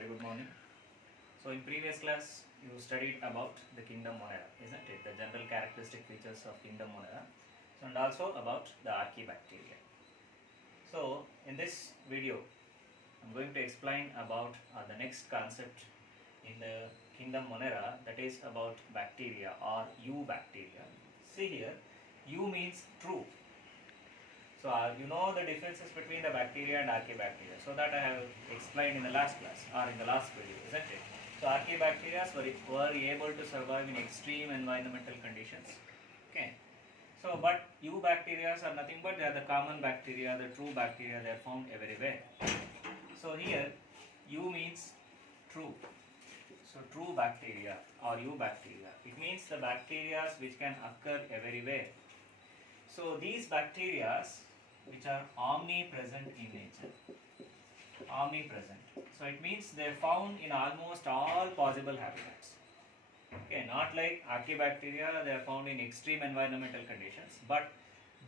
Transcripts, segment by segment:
Very good morning. So in previous class you studied about the kingdom Monera, isn't it? The general characteristic features of kingdom Monera, so, and also about the archaebacteria. So in this video I'm going to explain about the next concept in the kingdom Monera, that is about bacteria or eubacteria. See here, eu means true. So you know the differences between the bacteria and archaebacteria. So that I have explained in the last class or in the last video, isn't it? So archaebacteria were able to survive in extreme environmental conditions. Okay. So but eubacteria are nothing but they are the common bacteria, the true bacteria. They are found everywhere. So here eu means true. So true bacteria or eubacteria. It means the bacteria which can occur everywhere. So these bacteria which are omnipresent in nature. Omnipresent. So it means they are found in almost all possible habitats. Okay, not like archaebacteria, they are found in extreme environmental conditions, but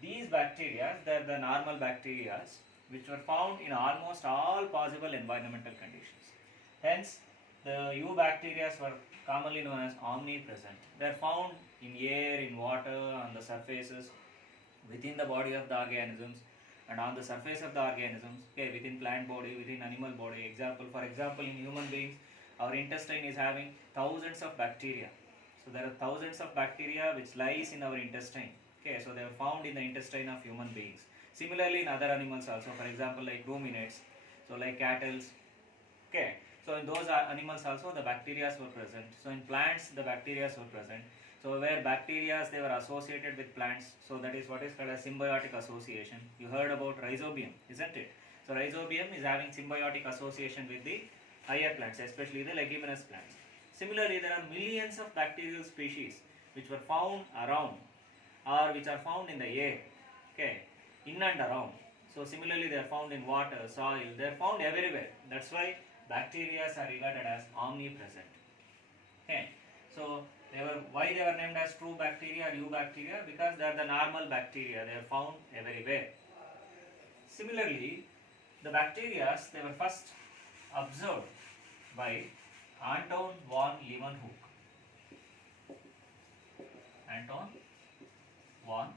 these bacteria, they are the normal bacteria which were found in almost all possible environmental conditions. Hence, the eubacteria were commonly known as omnipresent. They are found in air, in water, on the surfaces, within the body of the organisms, and on the surface of the organisms, okay, within plant body, within animal body. For example, in human beings, our intestine is having thousands of bacteria. So there are thousands of bacteria which lies in our intestine. Okay, so they are found in the intestine of human beings. Similarly, in other animals also, for example, like ruminants, so like cattle. Okay, so in those animals also the bacteria were present. So in plants the bacteria were present. So where bacteria they were associated with plants, so that is what is called a symbiotic association. You heard about rhizobium, isn't it? So rhizobium is having symbiotic association with the higher plants, especially the leguminous plants. Similarly, there are millions of bacterial species which were found around or which are found in the air, okay, in and around. So similarly, they are found in water, soil, they are found everywhere. That's why bacteria are regarded as omnipresent. Okay, so why they were named as true bacteria or eubacteria? Because they are the normal bacteria. They are found everywhere. Similarly, the bacteria they were first observed by Anton von Leeuwenhoek. Anton von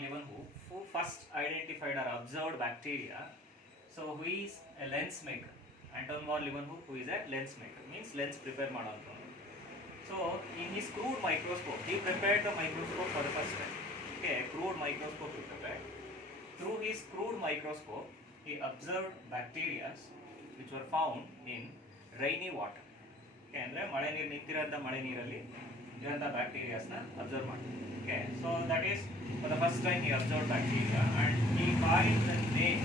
Leeuwenhoek, who first identified or observed bacteria. So who is a lens maker? Anton von Leeuwenhoek, who is a lens maker, means lens prepare model. So in his crude microscope, he prepared the microscope for the first time. Okay, a crude microscope he prepared. Through his crude microscope, he observed bacteria which were found in rainy water. Okay, andre male neeru nintiranta male neeralli iranta bacteria na observe ಮಾಡಿ. Okay, so that is for the first time he observed bacteria and he coined the name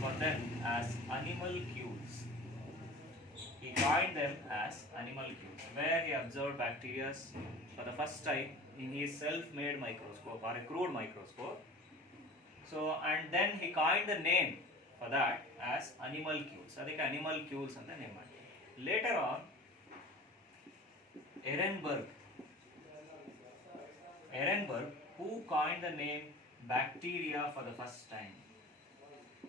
for them as animalcules. He coined them as animalcules, where he observed bacteria for the first time in his self-made microscope or a crude microscope. So and then he coined the name for that as animalcules. ಅದಕ್ಕೆ animalcules ಅಂತ name ಮಾಡಿ. Later on, Ehrenberg, who coined the name bacteria for the first time.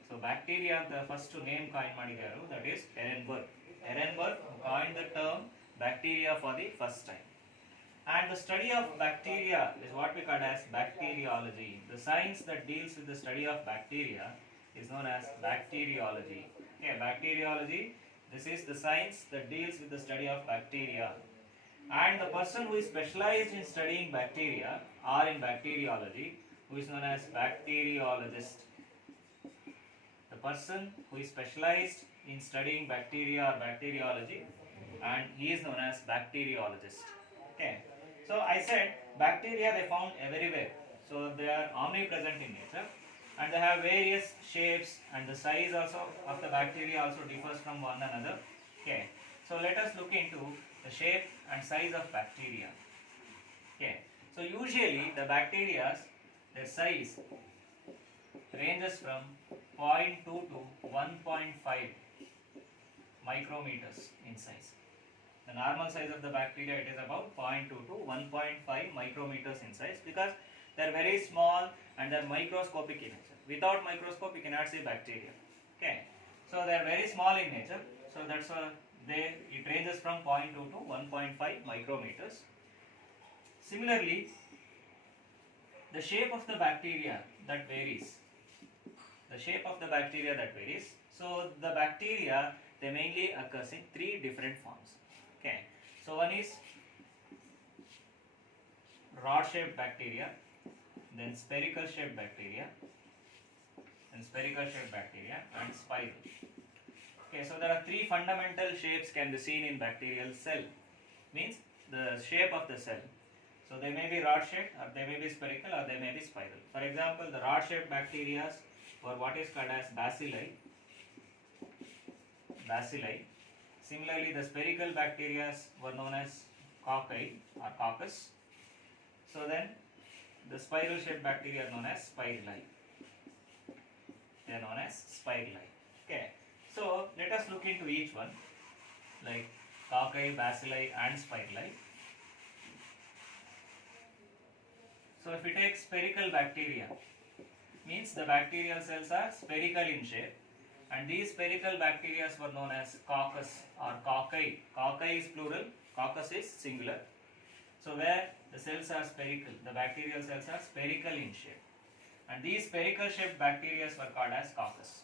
So bacteria the first name coin ಮಾಡಿದಾರು, that is Ehrenberg. Ehrenberg coined the term bacteria for the first time. And the study of bacteria is what we call as bacteriology. The science that deals with the study of bacteria is known as bacteriology. Okay, bacteriology, this is the science that deals with the study of bacteria. And the person who is specialized in studying bacteria or in bacteriology, who is known as bacteriologist. The person who is specialized in studying bacteria or bacteriology, and he is known as bacteriologist. Okay, so I said bacteria they found everywhere, so they are omnipresent in nature and they have various shapes and the size also of the bacteria also differs from one another. Okay, so let us look into the shape and size of bacteria. Okay, so usually the bacteria their size ranges from 0.2 to 1.5 micrometers in size. The normal size of the bacteria it is about 0.2 to 1.5 micrometers in size, because They are very small and they are microscopic in nature. Without microscope, you cannot see bacteria. Okay, so they are very small in nature. So that's why it ranges from 0.2 to 1.5 micrometers. Similarly, the shape of the bacteria that varies. The shape of the bacteria that varies. So the bacteria, they mainly occurs in three different forms. Okay, so one is rod-shaped bacteria, then spherical-shaped bacteria, and spiral. Okay, so there are three fundamental shapes can be seen in bacterial cell. Means the shape of the cell. So they may be rod-shaped, or they may be spherical, or they may be spiral. For example, the rod-shaped bacteria or what is called as bacilli. Similarly, the spherical bacteria were known as cocci or coccus. So then, the spiral-shaped bacteria are known as spirali. They are known as spirali. Okay. So let us look into each one, like cocci, bacilli, and spirali. So if we take spherical bacteria, means the bacterial cells are spherical in shape, and these spherical bacteria were known as coccus or cocci. Cocci is plural, coccus is singular. So where the cells are spherical, the bacterial cells are spherical in shape, and these spherical shaped bacteria were called as coccus.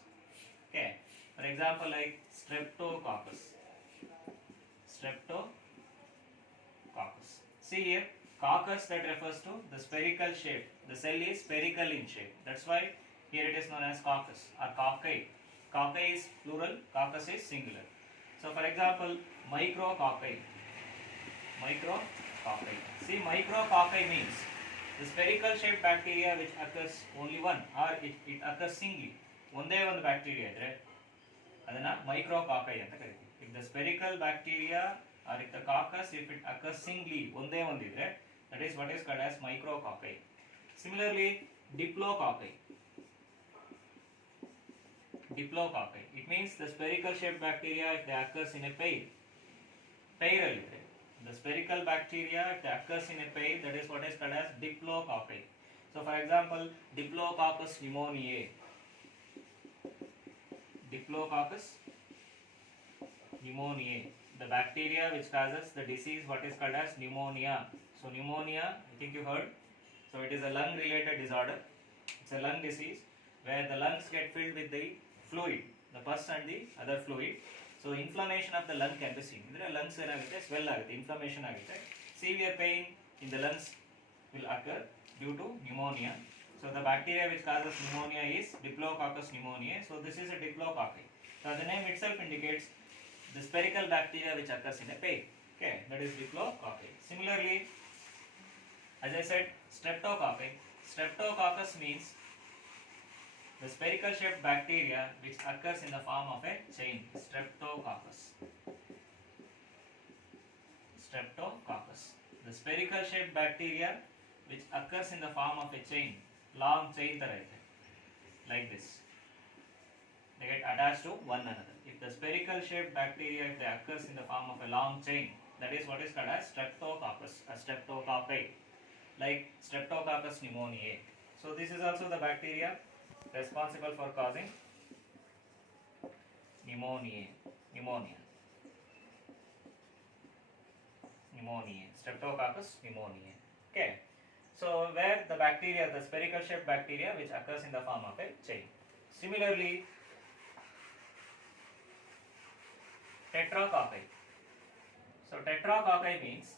Okay, for example, like streptococcus. See here, coccus, that refers to the spherical shape. The cell is spherical in shape. That's why here it is known as coccus or cocci. Cocci is plural, coccus is singular. So for example, micrococci. See, micrococci means the spherical shaped bacteria which occurs only one, or it occurs singly. ಒಂದೇ ಒಂದು bacteria ಇದ್ರೆ ಅದನ್ನ ಮೈಕ್ರೋಕಾಕೈ ಅಂತ ಕರಿತೀವಿ. If the spherical bacteria or if the coccus, if it occurs singly, ಒಂದೇ ಒಂದಿದ್ರೆ, that is what is called as micrococci. Similarly, diplococci. It means the spherical shaped bacteria if they occurs in a pair. Pairal. The spherical bacteria if they occurs in a pair, that is what is called as diplococci. So for example, Diplococcus pneumoniae. The bacteria which causes the disease what is called as pneumonia. So pneumonia, I think you heard. So it is a lung related disorder. It's a lung disease where the lungs get filled with the fluid, the pus and the other fluid. So inflammation of the lung can be seen. Lungs swell agutte, inflammation agutte. Severe pain in the lungs will occur due to pneumonia. So the bacteria which causes pneumonia is Diplococcus pneumoniae. So this is a diplococci. So the name itself indicates the spherical bacteria which occurs in a pair. Okay, that is diplococci. Similarly, as I said, streptococci. Streptococcus means the spherical shaped bacteria which occurs in the form of a chain. Streptococcus. The spherical shaped bacteria which occurs in the form of a chain. Long chain like this. They get attached to one another. If the spherical shaped bacteria if they occurs in the form of a long chain, that is what is called as streptococcus, a streptococci, like Streptococcus pneumoniae. So this is also the bacteria responsible for causing pneumonia. Streptococcus pneumoniae. Okay. So where the bacteria, the spherical shaped bacteria which occurs in the form of a chain. Similarly, tetracocci. So tetracocci means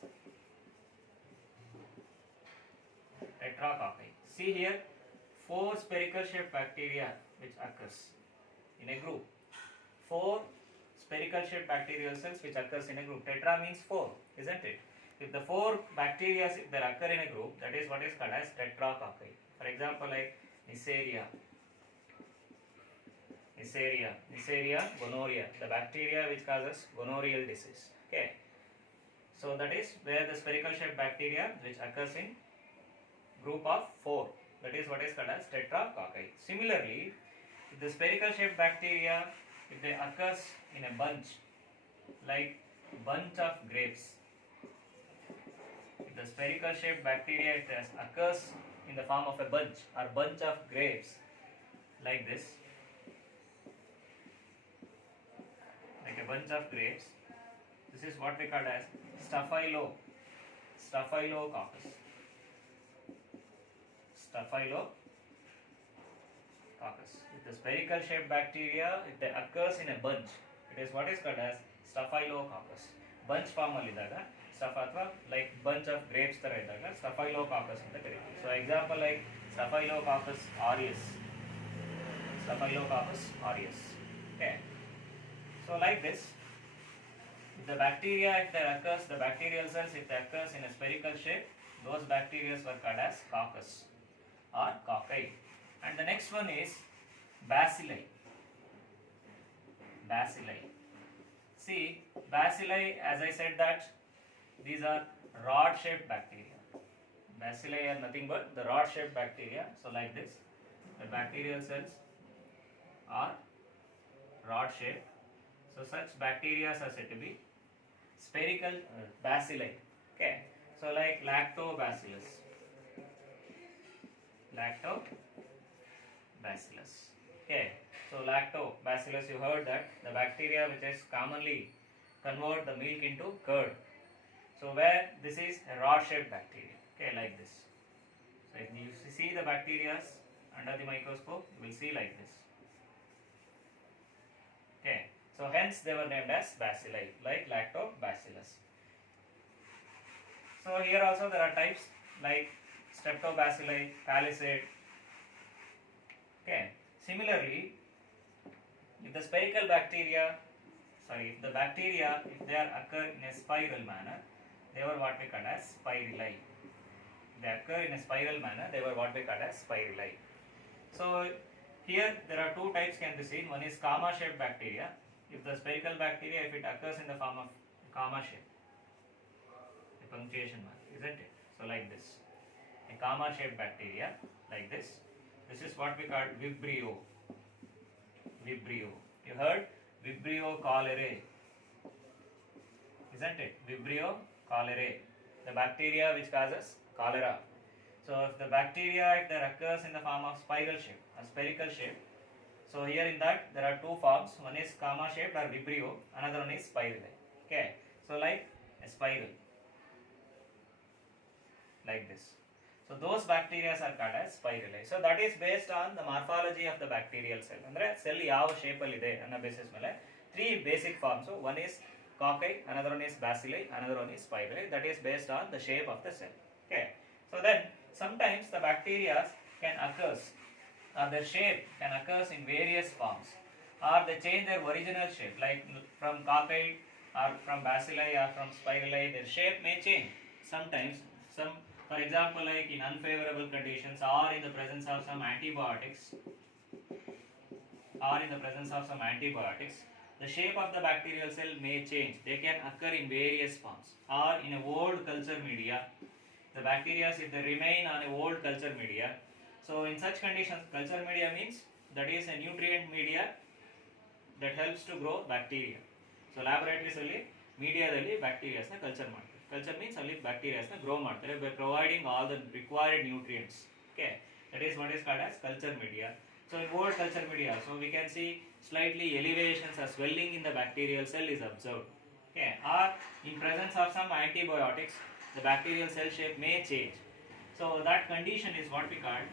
See here, 4 spherical shaped bacteria which occurs in a group. 4 spherical shaped bacterial cells which occurs in a group. Tetra means 4, isn't it? If the 4 bacteria if they occur in a group, that is what is called as tetracocci. For example, like Neisseria gonorrhea, the bacteria which causes gonorrheal disease. Okay, so that is where the spherical shaped bacteria which occurs in group of 4, that is what is called as tetracocci. Similarly, if the spherical shaped bacteria if they occurs in a bunch, like bunch of grapes, if the spherical shaped bacteria if it occurs in the form of a bunch or bunch of grapes like this, like a bunch of grapes. This is what we call as staphylococcus. Staphylococcus. If the spherical shaped bacteria, if they occurs in a bunch, it is what is called as staphylococcus. Bunch form ಅಲ್ಲಿ ಇದ್ದಾಗ stuff ಅಥವಾ like bunch of grapes ತರ ಇದ್ದಾಗ staphylococcus ಅಂತ ಕರೀತೀವಿ. So example like staphylococcus aureus. Staphylococcus aureus. Okay. So like this, if the bacteria, if there occurs, the bacterial cells, if they occurs in a spherical shape, those bacteria were called as coccus or cocci. And the next one is bacilli. Bacilli. See, bacilli, as I said that these are rod-shaped bacteria. Bacilli are nothing but the rod-shaped bacteria. So like this, the bacterial cells are rod-shaped. So such bacteria are said to be spherical bacilli. Okay. So like lactobacillus. Lactobacillus. Okay. So lactobacillus, you heard that the bacteria which is commonly convert the milk into curd. So where this is a rod-shaped bacteria. Okay, like this. So if you see the bacteria under the microscope, you will see like this. Okay. So hence they were named as bacilli, like lactobacillus. So here also there are types like streptobacilli, palisade. Okay. Similarly, if the spherical bacteria, if the bacteria, if they are occur in a spiral manner, they were what we call as spirili. They occur in a spiral manner, they were what we call as spirili. So here there are two types can be seen. One is comma shaped bacteria. If the spherical bacteria, if it occurs in the form of comma shape, a punctuation mark, isn't it? So like this, a comma shaped bacteria like this. This is what we call Vibrio. Vibrio. You heard Vibrio cholerae, isn't it? Vibrio cholerae, the bacteria which causes cholera. So if the bacteria, if there occurs in the form of spiral shape or spherical shape, so here in that there are two forms. One is comma shaped or Vibrio, another one is spirally. Okay. So like a spiral, like this. So those bacteria are called as spirali. So that is based on the morphology of the bacterial cell. Andre cell ಯಾವ shape ಅಲ್ಲಿ ಇದೆ ಅನ್ನೋ basis ಮೇಲೆ three basic forms. So one is cocci, another one is bacilli, another one is spirali. That is based on the shape of the cell. Okay. So then sometimes the bacteria can occurs or their shape can occurs in various forms, or they change their original shape, like from cocci or from bacilli or from spirali, their shape may change sometimes. Some, for example, like in unfavorable conditions or in the presence of some antibiotics, the shape of the bacterial cell may change. They can occur in various forms, or in a old culture media, the bacteria, if they remain on a old culture media, so in such conditions, culture media means that is a nutrient media that helps to grow bacteria. So laboratories alli media dalli bacteria na culture ಮಾಡ್ತಾರೆ. Culture means only bacteria na grow ಮಾಡ್ತಾರೆ by providing all the required nutrients. Okay, that is what is called as culture media. So in old culture media, so we can see slightly elevations or swelling in the bacterial cell is observed. Okay, or in presence of some antibiotics, the bacterial cell shape may change. So that condition is what we call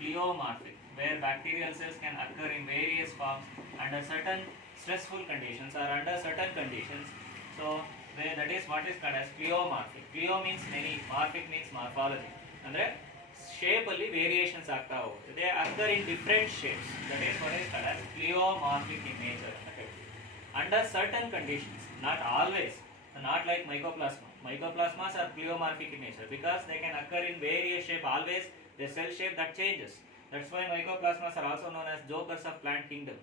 pleomorphic, where bacterial cells can occur in various forms under certain stressful conditions or under certain conditions. So where that is what is called as pleomorphic. Pleo means many, morphic means morphology. Andre shape alli variations ಆಗ್ತಾ ಹೋಗುತ್ತೆ. They occur in different shapes. That is what is called as pleomorphic in nature. Under certain conditions, not always, not like mycoplasma. Mycoplasmas are pleomorphic in nature because they can occur in various shape. Always the cell shape that changes. That's why mycoplasmas are also known as jokers of plant kingdom.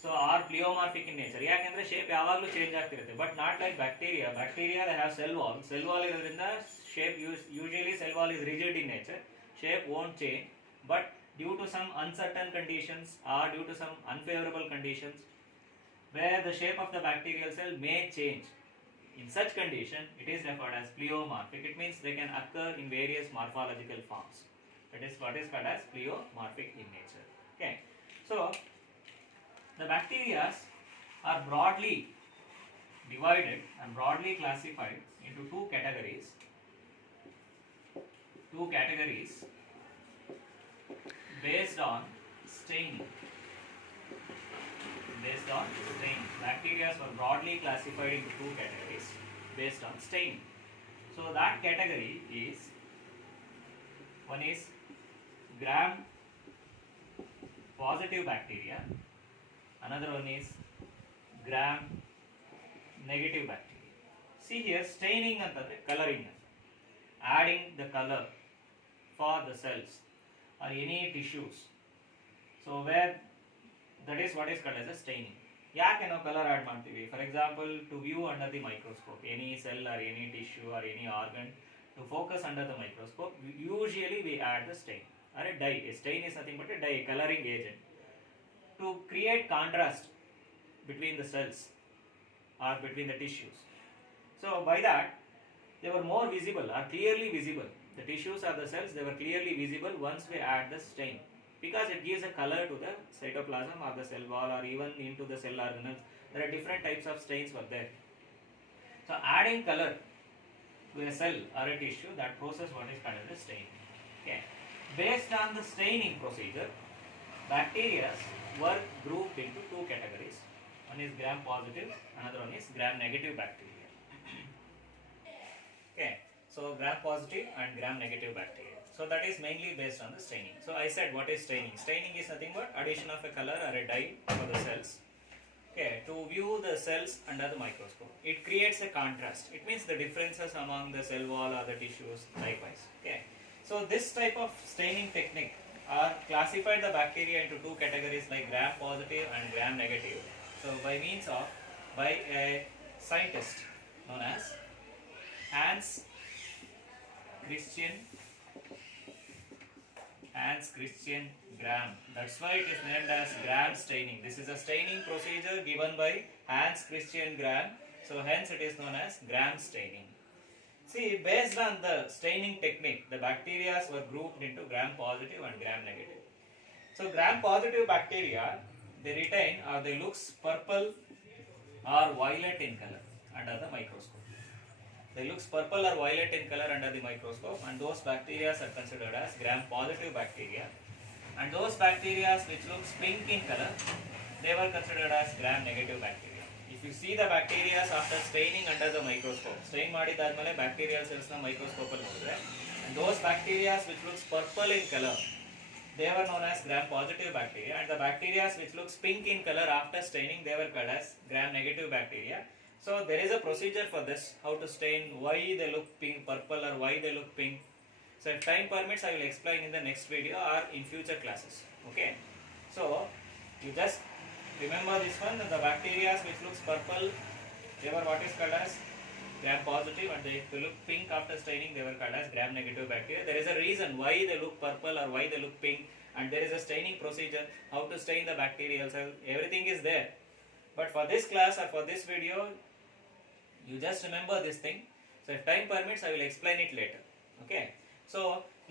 So are pleomorphic in nature. ಯಾಕೆಂದ್ರೆ shape ಯಾವಾಗಲೂ change ಆಗ್ತಿರುತ್ತೆ. But not like bacteria. Bacteria they have cell wall. Cell wall ಇರೋದ್ರಿಂದ shape usually cell wall is rigid in nature. Shape won't change. But due to some uncertain conditions or due to some unfavorable conditions, where the shape of the bacterial cell may change. In such condition, it is referred as pleomorphic. It means they can occur in various morphological forms. That is what is called as pleomorphic in nature. Okay. So, the bacteria are broadly divided and broadly classified into two categories. Based on staining. Bacteria were broadly classified into two categories based on staining. So that category is, one is gram positive bacteria, another one is gram negative bacteria. See here, staining and coloring, adding the color for the cells or any tissues. So where that is what is called as a staining. ಯಾಕೆ ನಾವು colour add ಮಾಡ್ತೀವಿ? For example, to view under the microscope any cell or any tissue or any organ, to focus under the microscope, usually we add the stain or a dye. A stain is nothing but a dye, coloring agent, to create contrast between the cells or between the tissues. So by that, they were more visible or clearly visible. The tissues or the cells, they were clearly visible once we add the stain, because it gives a color to the cytoplasm or the cell wall or even into the cell organelles. There are different types of stains were there. So adding color to a cell or a tissue, that process what is called as staining. Okay. Based on the staining procedure, bacteria were grouped into two categories. One is gram positive, another one is gram negative bacteria. Okay. So gram positive and gram negative bacteria. So that is mainly based on the staining. So I said, what is staining? Staining is nothing but addition of a color or a dye for the cells. Okay, to view the cells under the microscope. It creates a contrast. It means the differences among the cell wall or the tissues likewise. Okay. So this type of staining technique are classified the bacteria into two categories like gram positive and gram negative. So by means of, by a scientist known as Hans Christian Gram. That's why it is named as gram staining. This is a staining procedure given by Hans Christian Gram. So hence it is known as gram staining. See, based on the staining technique, the bacteria were grouped into gram positive and gram negative. So gram positive bacteria, they retain or they looks purple or violet in color under the microscope. They looks purple or violet in color under the microscope, and those bacteria are considered as gram positive bacteria. And those bacteria which looks pink in color, they were considered as gram negative bacteria. If you see the bacteria after staining under the microscope, stain ಮಾಡಿದಾದ್ಮೇಲೆ bacterial cells na microscope ಅಲ್ಲಿ ನೋಡಿದ್ರೆ, and those bacteria which looks purple in color, they were known as gram positive bacteria, and the bacteria which looks pink in color after staining, they were called as gram negative bacteria. So there is a procedure for this, how to stain, why they look pink, purple, or why they look pink. So if time permits, I will explain in the next video or in future classes. Okay. So you just remember this one, the bacteria which looks purple, they were what is called as gram positive, and they look pink after staining, they were called as gram negative bacteria. There is a reason why they look purple or why they look pink, and there is a staining procedure, how to stain the bacterial cell, everything is there. But for this class or for this video, you just remember this thing. So if time permits, I will explain it later. Okay. So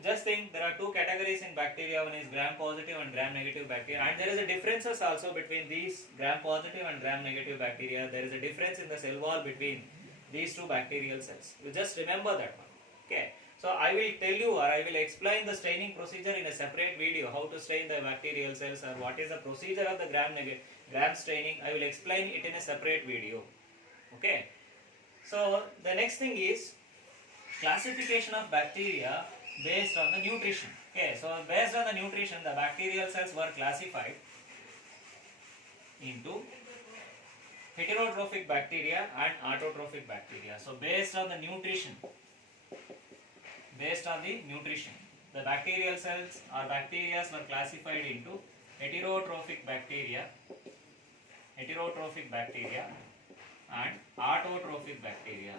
just think, there are two categories in bacteria. One is gram positive and gram negative bacteria, and there is a differences also between these gram positive and gram negative bacteria. There is a difference in the cell wall between these two bacterial cells. You just remember that one. Okay. So I will tell you, or I will explain the staining procedure in a separate video, how to stain the bacterial cells, or what is the procedure of the gram staining. I will explain it in a separate video. Okay. So the next thing is classification of bacteria based on the nutrition. Okay, so based on the nutrition, the bacterial cells were classified into heterotrophic bacteria and autotrophic bacteria. So based on the nutrition, the bacterial cells or bacteria were classified into heterotrophic bacteria and autotrophic bacteria.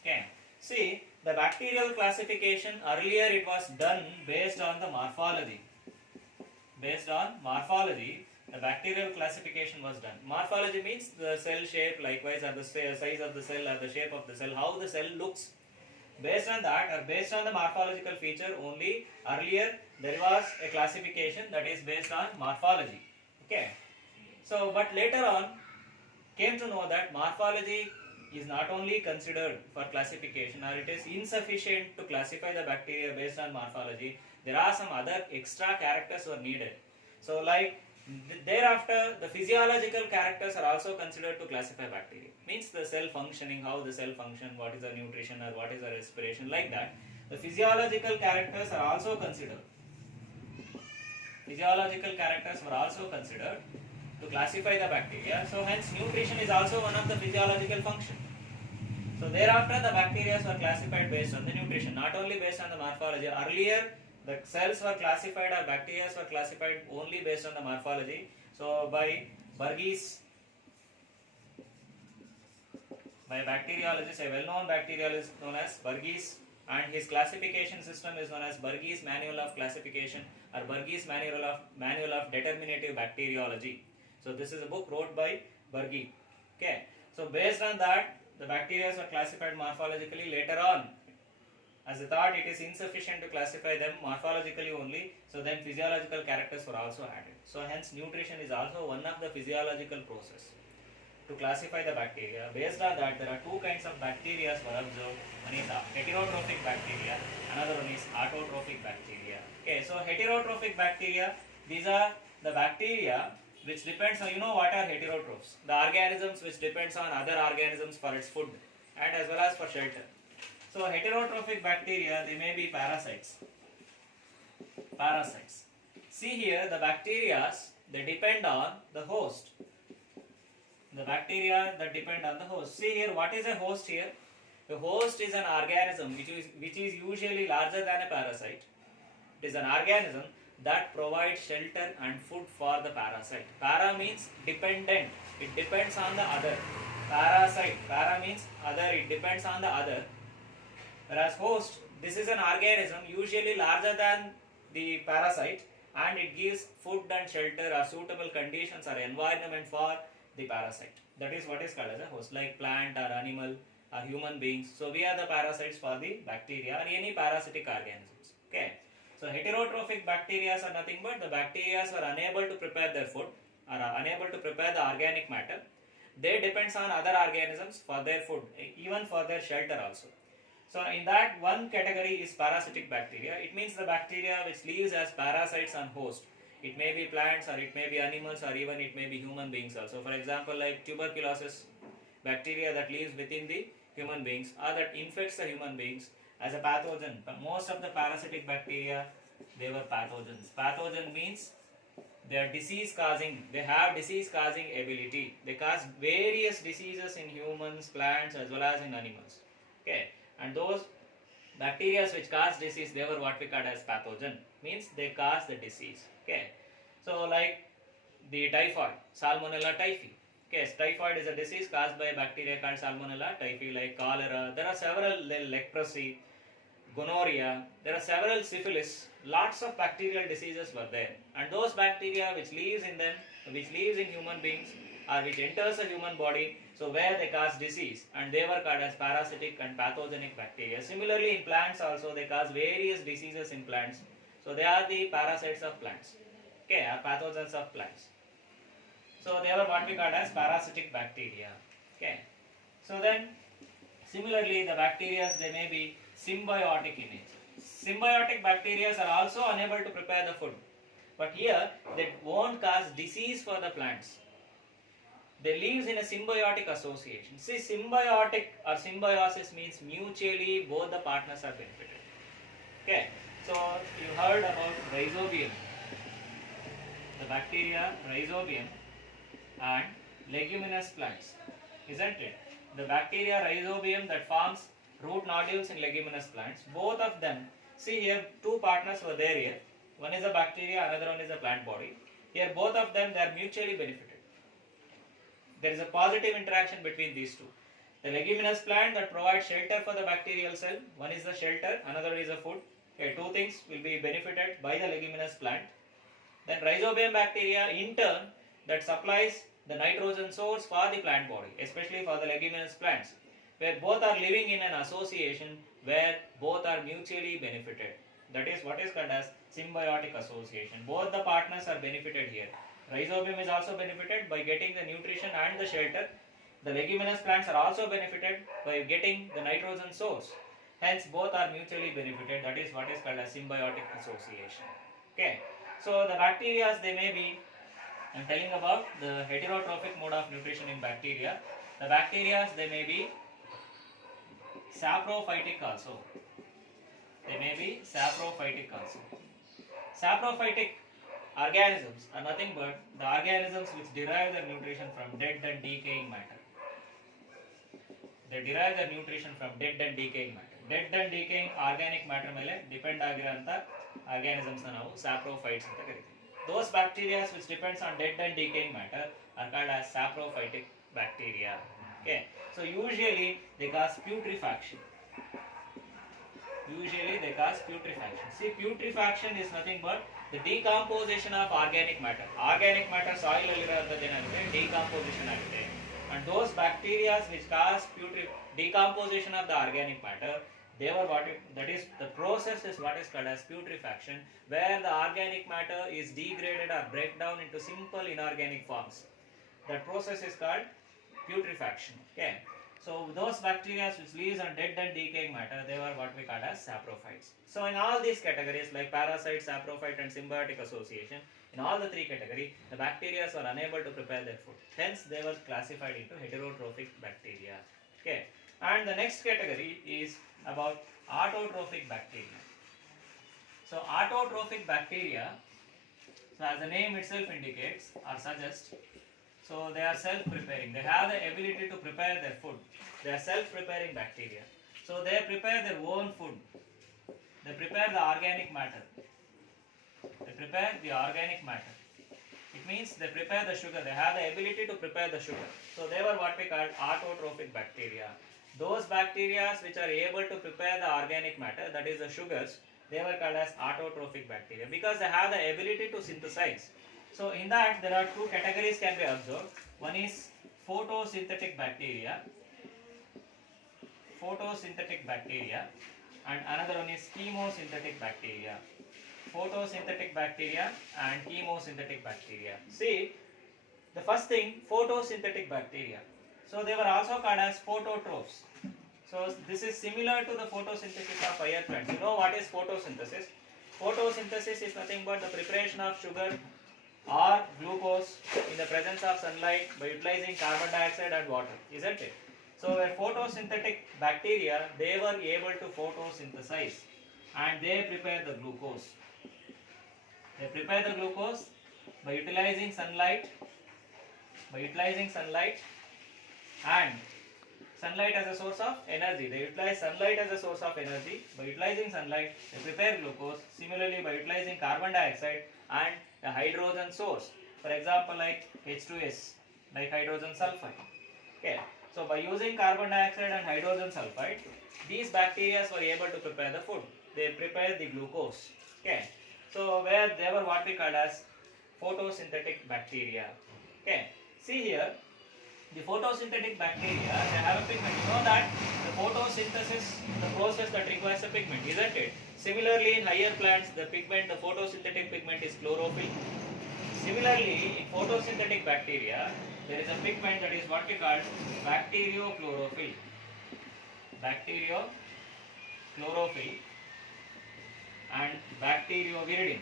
Okay. See, the bacterial classification, earlier it was done based on the morphology. the bacterial classification was done. Morphology means the cell shape, likewise, or the size of the cell, or the shape of the cell, how the cell looks. Based on that, or based on the morphological feature only, earlier there was a classification that is based on morphology. Okay. So, but later on came to know that morphology is not only considered for classification, or it is insufficient to classify the bacteria based on morphology. There are some other extra characters were needed. So, like thereafter, the physiological characters are also considered to classify bacteria. Means the cell functioning, how the cell function, what is the nutrition, or what is the respiration, like that. The physiological characters are also considered. Physiological characters were also considered to classify the bacteria. So hence nutrition is also one of the physiological function. So thereafter the bacteria were classified based on the nutrition, not only based on the morphology. Earlier the cells were classified, or bacteria were classified only based on the morphology. So by Burgess, by a bacteriologist, a well-known bacteriologist known as Burgess, and his classification system is known as Burgess Manual of Classification, or Burgess Manual of Determinative Bacteriology. So this is a book wrote by Burgess. Okay. So based on that, the bacteria were classified morphologically. Later on, as they thought it is insufficient to classify them morphologically only, so then physiological characters were also added. So hence nutrition is also one of the physiological process to classify the bacteria. Based on that, there are two kinds of bacteria were observed. One is heterotrophic bacteria, another one is autotrophic bacteria. Okay, so heterotrophic bacteria, these are the bacteria which depends on, you know what are heterotrophs? The organisms which depends on other organisms for its food and as well as for shelter. So heterotrophic bacteria, they may be parasites. Parasites. See here, the bacteria, they depend on the host. The bacteria that depend on the host. See here, what is a host here? The host is an organism which is usually larger than a parasite. It is an organism that provides shelter and food for the parasite. Para means dependent. It depends on the other. Parasite. Para means other. It depends on the other. Whereas host, this is an organism usually larger than the parasite, and it gives food and shelter or suitable conditions or environment for the parasite. That is what is called as a host, like plant or animal or human beings. So we are the parasites for the bacteria or any parasitic organisms. Okay. So heterotrophic bacteria are nothing but the bacteria are unable to prepare their food or are unable to prepare the organic matter. They depends on other organisms for their food, even for their shelter also. So in that one category is parasitic bacteria. It means the bacteria which lives as parasites on host. It may be plants or it may be animals or even it may be human beings also. For example, like tuberculosis bacteria that lives within the human beings or that infects the human beings as a pathogen. But most of the parasitic bacteria, they were pathogens. Pathogen means they are disease causing, they have disease causing ability. They cause various diseases in humans, plants as well as in animals. Okay. And those bacteria which cause disease, they were what we call as pathogen. Means they cause the disease. Okay. So like the typhoid, Salmonella typhi. Okay, typhoid is a disease caused by a bacteria called Salmonella typhi, like cholera. There are several, leprosy, gonorrhea. There are several syphilis. Lots of bacterial diseases were there. And those bacteria which lives in them, which lives in human beings, or which enters the human body, so where they cause disease, and they were called as parasitic and pathogenic bacteria. Similarly in plants also, they cause various diseases in plants. So they are the parasites of plants. Okay, are pathogens of plants. So they were what we call as parasitic bacteria. Okay. So then similarly the bacteria, they may be symbiotic in nature. Symbiotic bacteria are also unable to prepare the food. But here they won't cause disease for the plants. They live in a symbiotic association. See, symbiotic or symbiosis means mutually both the partners are benefited. Okay. So you heard about rhizobium. The bacteria rhizobium and leguminous plants, isn't it? The bacteria rhizobium that forms root nodules in leguminous plants, both of them, see here two partners were there here. One is a bacteria, another one is a plant body. Here both of them, they are mutually benefited. There is a positive interaction between these two. The leguminous plant that provides shelter for the bacterial cell, one is the shelter, another is the food. Okay, two things will be benefited by the leguminous plant. Then rhizobium bacteria in turn that supplies the nitrogen source for the plant body, especially for the leguminous plants, where both are living in an association where both are mutually benefited. That is what is called as symbiotic association. Both the partners are benefited here. Rhizobium is also benefited by getting the nutrition and the shelter. The leguminous plants are also benefited by getting the nitrogen source. Hence, both are mutually benefited. That is what is called as symbiotic association. Okay. So the bacteria, they may be, I am telling about the heterotrophic mode of nutrition in bacteria. The bacteria, they may be saprophytic also. They may be saprophytic also. Saprophytic organisms are nothing but the organisms which derive their nutrition from dead and decaying matter. They derive their nutrition from dead and decaying matter. Dead and decaying organic matter ಮೇಲೆ depend ಆಗಿರೋಂಥ organisms ನಾವು saprophytes ಅಂತ ಕರಿತೀವಿ. Those bacteria which depends on dead and decaying matter are called as saprophytic bacteria. Okay. So usually they cause putrefaction. See, putrefaction is nothing but the decomposition of organic matter. Organic matter soil allirontadhu ಏನಂದ್ರೆ decomposition ಆಗುತ್ತೆ. And those bacteria which cause decomposition of the organic matter, they were that is the process is what is called as putrefaction, where the organic matter is degraded or break down into simple inorganic forms. That process is called putrefaction. Okay. So those bacteria which lives on dead and decaying matter, they were what we call as saprophytes. So in all these categories like parasite, saprophyte and symbiotic association, in all the three categories, the bacteria were unable to prepare their food. Hence they were classified into heterotrophic bacteria. Okay. And the next category is about autotrophic bacteria. So autotrophic bacteria, so as the name itself indicates or suggests, so they are self-preparing. They have the ability to prepare their food. They are self-preparing bacteria. So they prepare their own food. They prepare the organic matter. It means they prepare the sugar. They have the ability to prepare the sugar. So they were what we call autotrophic bacteria. Those bacteria which are able to prepare the organic matter, that is the sugars, they were called as autotrophic bacteria because they have the ability to synthesize. So in that there are two categories can be observed. One is photosynthetic bacteria and another one is chemosynthetic bacteria. Photosynthetic bacteria and chemosynthetic bacteria. See, the first thing, photosynthetic bacteria. So they were also called as phototrophs. So this is similar to the photosynthesis of higher plants. You know what is photosynthesis? Photosynthesis is nothing but the preparation of sugar or glucose in the presence of sunlight by utilizing carbon dioxide and water, isn't it? So where photosynthetic bacteria, they were able to photosynthesize and they prepare the glucose. They prepare the glucose by utilizing sunlight and sunlight as a source of energy. They utilize sunlight as a source of energy. By utilizing sunlight, they prepare glucose. Similarly, by utilizing carbon dioxide and the hydrogen source, for example like H2S, like hydrogen sulfide. Okay. So by using carbon dioxide and hydrogen sulfide, these bacteria were able to prepare the food. They prepare the glucose. Okay. So where they were what we call as photosynthetic bacteria. Okay. See here, the photosynthetic bacteria, they have a pigment. You know that the photosynthesis, the process that requires a pigment, isn't it? Similarly, in higher plants, the photosynthetic pigment is chlorophyll. Similarly, in photosynthetic bacteria, there is a pigment that is what we call bacteriochlorophyll. And bacterioviridin.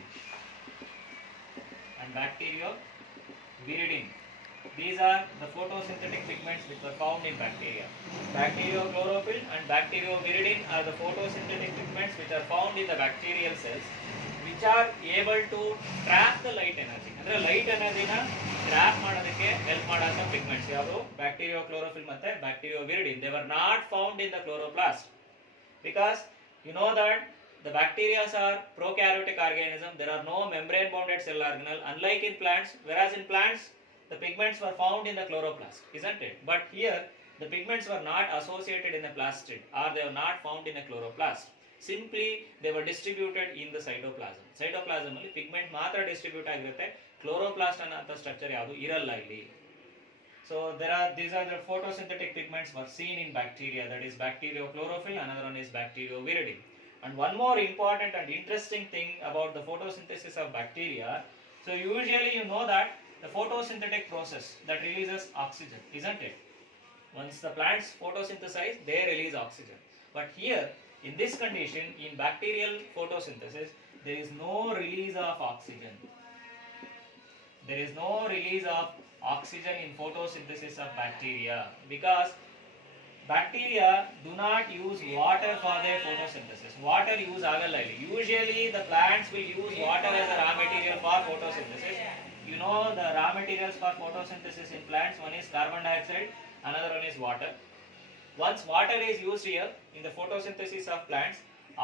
These are the photosynthetic pigments which were found in bacteria. Bacteriochlorophyll and bacterioviridin are the photosynthetic pigments which are found in the bacterial cells, which are able to trap the light energy. ಅಂದ್ರೆ light energy na trap ಮಾಡೋದಕ್ಕೆ help ಮಾಡಂತ pigments ಯಾವುದು bacteriochlorophyll ಮತ್ತೆ bacterioviridin. They were not found in the chloroplast because you know that the bacteria are prokaryotic organism. There are no membrane bounded cell organelle, unlike in plants. Whereas in plants the pigments were found in the chloroplast, isn't it? But here the pigments were not associated in the plastid, or they were not found in the chloroplast. Simply they were distributed in the cytoplasm. Cytoplasm ಅಲ್ಲಿ pigment ಮಾತ್ರ distribute ಆಗಿರುತ್ತೆ, chloroplast ಅನ್ನೋ structure ಯಾವುದು ಇರಲ್ಲ ಇಲ್ಲಿ. So these are the photosynthetic pigments were seen in bacteria, that is bacteriochlorophyll, another one is bacterioviridin. And one more important and interesting thing about the photosynthesis of bacteria, so usually you know that the photosynthetic process that releases oxygen, isn't it? Once the plants photosynthesize, they release oxygen. But here, in this condition, in bacterial photosynthesis, there is no release of oxygen. There is no release of oxygen in photosynthesis of bacteria, because bacteria do not use water for their photosynthesis. Water use agalla illi. Usually the plants will use water as a raw material for photosynthesis. You know the raw materials for photosynthesis in plants, one is carbon dioxide, another one is water. Once water is used here in the photosynthesis of plants,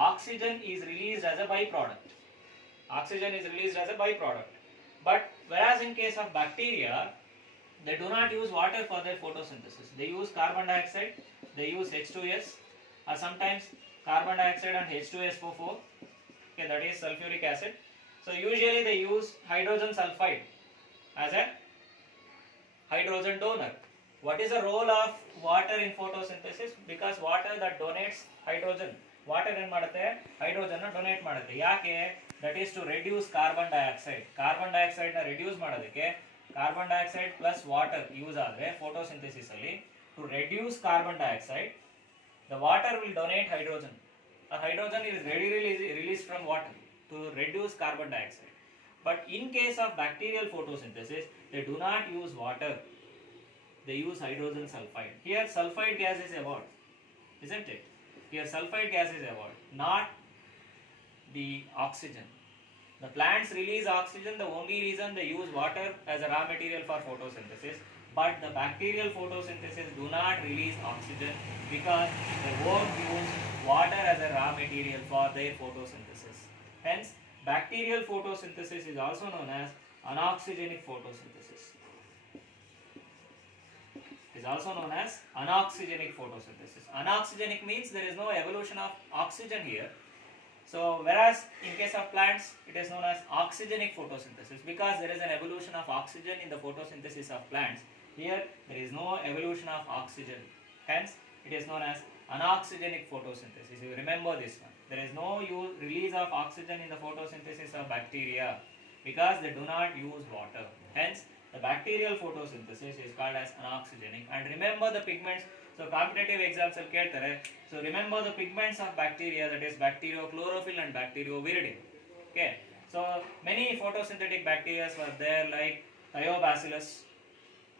oxygen is released as a byproduct. Oxygen is released as a byproduct. But whereas in case of bacteria, they do not use water for their photosynthesis. They use carbon dioxide, they use H2S, or sometimes carbon dioxide and H2SO4, okay, that is sulfuric acid. So usually they use hydrogen sulfide as a hydrogen donor. What is the role of water in photosynthesis? Because water that donates hydrogen, water ಏನು ಮಾಡುತ್ತೆ, hydrogen donate ಮಾಡುತ್ತೆ. ಯಾಕೆ? That is to reduce carbon dioxide. Carbon dioxide ನ reduce ಮಾಡೋದಕ್ಕೆ carbon dioxide plus water use ಆದರೆ photosynthesis ಅಲ್ಲಿ, to reduce carbon dioxide the water will donate hydrogen. Hydrogen is readily released from water to reduce carbon dioxide. But in case of bacterial photosynthesis, they do not use water, they use hydrogen sulfide. Here sulfide gas is evolved, isn't it? Here sulfide gas is evolved, not the oxygen. The plants release oxygen, the only reason they use water as a raw material for photosynthesis, but the bacterial photosynthesis do not release oxygen because they won't use water as a raw material for their photosynthesis. Hence, bacterial photosynthesis is also known as anoxygenic photosynthesis. Is also known as anoxygenic photosynthesis. Anoxygenic means there is no evolution of oxygen here. So whereas in case of plants it is known as oxygenic photosynthesis because there is an evolution of oxygen in the photosynthesis of plants. Here there is no evolution of oxygen. Hence it is known as anoxygenic photosynthesis. You remember this one. There is no release of oxygen in the photosynthesis of bacteria because they do not use water. Hence the bacterial photosynthesis is called as anoxygenic. And remember the pigments. So competitive exams will keltare. So remember the pigments of bacteria, that is bacteriochlorophyll and bacterioviridin. Okay. So many photosynthetic bacteria were there like thiobacillus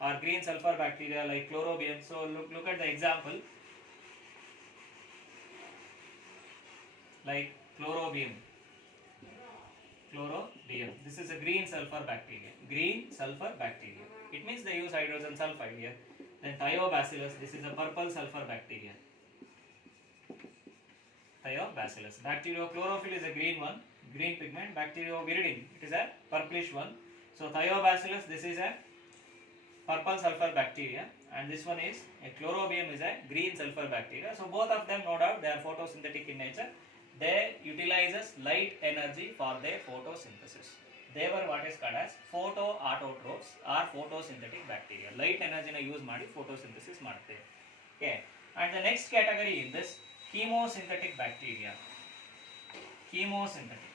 or green sulfur bacteria like chlorobium. So look at the example like chlorobium. Chlorobium. This is a green sulfur bacteria. Green sulfur bacteria. It means they use hydrogen sulfide here. Then thiobacillus. This is a purple sulfur bacteria. Thiobacillus. Bacteriochlorophyll is a green one, green pigment. Bacterioviridin, it is a purplish one. So thiobacillus, this is a purple sulfur bacteria, and this one is a chlorobium, is a green sulfur bacteria. So both of them, no doubt, they are photosynthetic in nature. They utilizes light energy for their photosynthesis. They were what is called as photoautotrophs or photosynthetic bacteria. Light energy na use ಮಾಡಿ photosynthesis ಮಾಡುತ್ತೆ. Okay. And the next category in this, chemosynthetic bacteria. Chemosynthetic.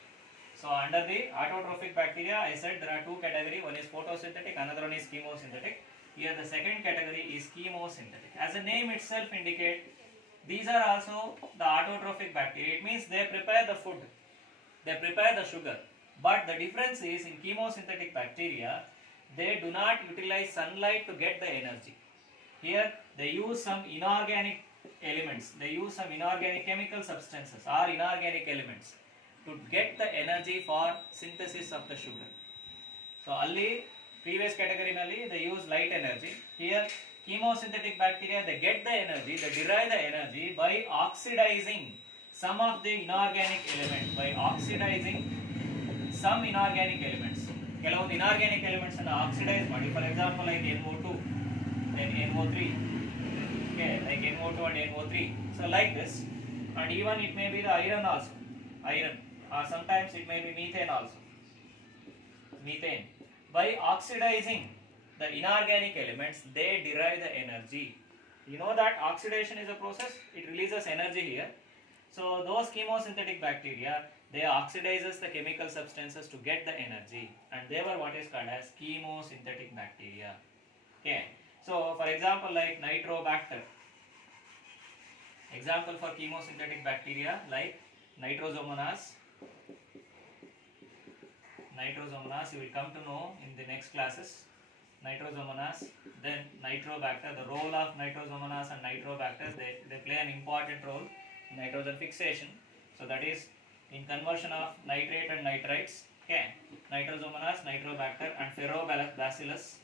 So under the autotrophic bacteria, I said there are two categories. One is photosynthetic, another one is chemosynthetic. Here the second category is chemosynthetic. As the name itself indicates, these are also the autotrophic bacteria. It means they prepare the food, they prepare the sugar. But the difference is in chemosynthetic bacteria, they do not utilize sunlight to get the energy. Here they use some inorganic elements, they use some inorganic chemical substances or inorganic elements to get the energy for synthesis of the sugar. So alli previous category nalli they use light energy. Here chemosynthetic bacteria, they get the energy, they derive the energy by oxidizing some of the inorganic elements, by oxidizing some inorganic elements. ಕೆಲವೊಂದು inorganic elements ಅನ್ನು oxidize ಮಾಡಿ, for example like NO2, then NO3, okay, like NO2 and NO3. So like this, and even it may be the iron also, iron, or sometimes it may be methane also, methane. By oxidizing the inorganic elements, they derive the energy. You know that oxidation is a process, it releases energy here. So those chemosynthetic bacteria, they oxidizes the chemical substances to get the energy, and they were what is called as chemosynthetic bacteria. Okay, so for example, like Nitrobacter. Example for chemosynthetic bacteria like Nitrosomonas. Nitrosomonas you will come to know in the next classes. Nitrosomonas, then Nitrobacter. The role of Nitrosomonas and Nitrobacter, they play an important role in nitrogen fixation. So that is in conversion of nitrate and nitrites. Okay, Nitrosomonas, Nitrobacter, and Ferrobacillus.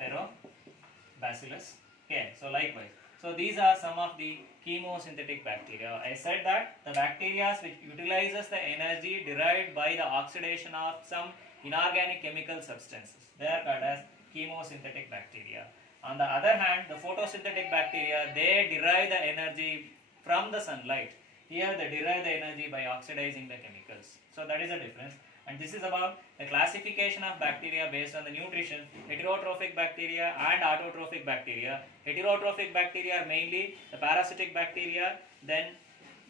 Ferrobacillus. Okay, so likewise. So these are some of the chemosynthetic bacteria. I said that the bacteria which utilizes the energy derived by the oxidation of some inorganic chemical substances, they are called as chemosynthetic bacteria. On the other hand, the photosynthetic bacteria, they derive the energy from the sunlight. Here they derive the energy by oxidizing the chemicals. So that is the difference. And this is about the classification of bacteria based on the nutrition, heterotrophic bacteria and autotrophic bacteria. Heterotrophic bacteria are mainly the parasitic bacteria, then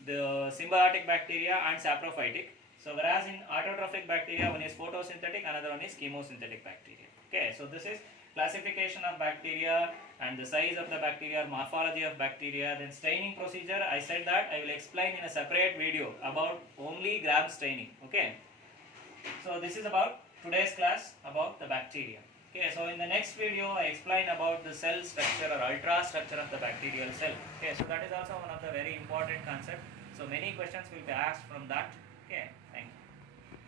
the symbiotic bacteria and saprophytic. So whereas in autotrophic bacteria, one is photosynthetic, another one is chemosynthetic bacteria. Okay, so this is classification of bacteria and the size of the bacteria, morphology of bacteria, then staining procedure. I said that I will explain in a separate video about only Gram staining. Okay. So this is about today's class about the bacteria. Okay, so in the next video I explain about the cell structure or ultrastructure of the bacterial cell. Okay, so that is also one of the very important concept. So many questions will be asked from that. Okay.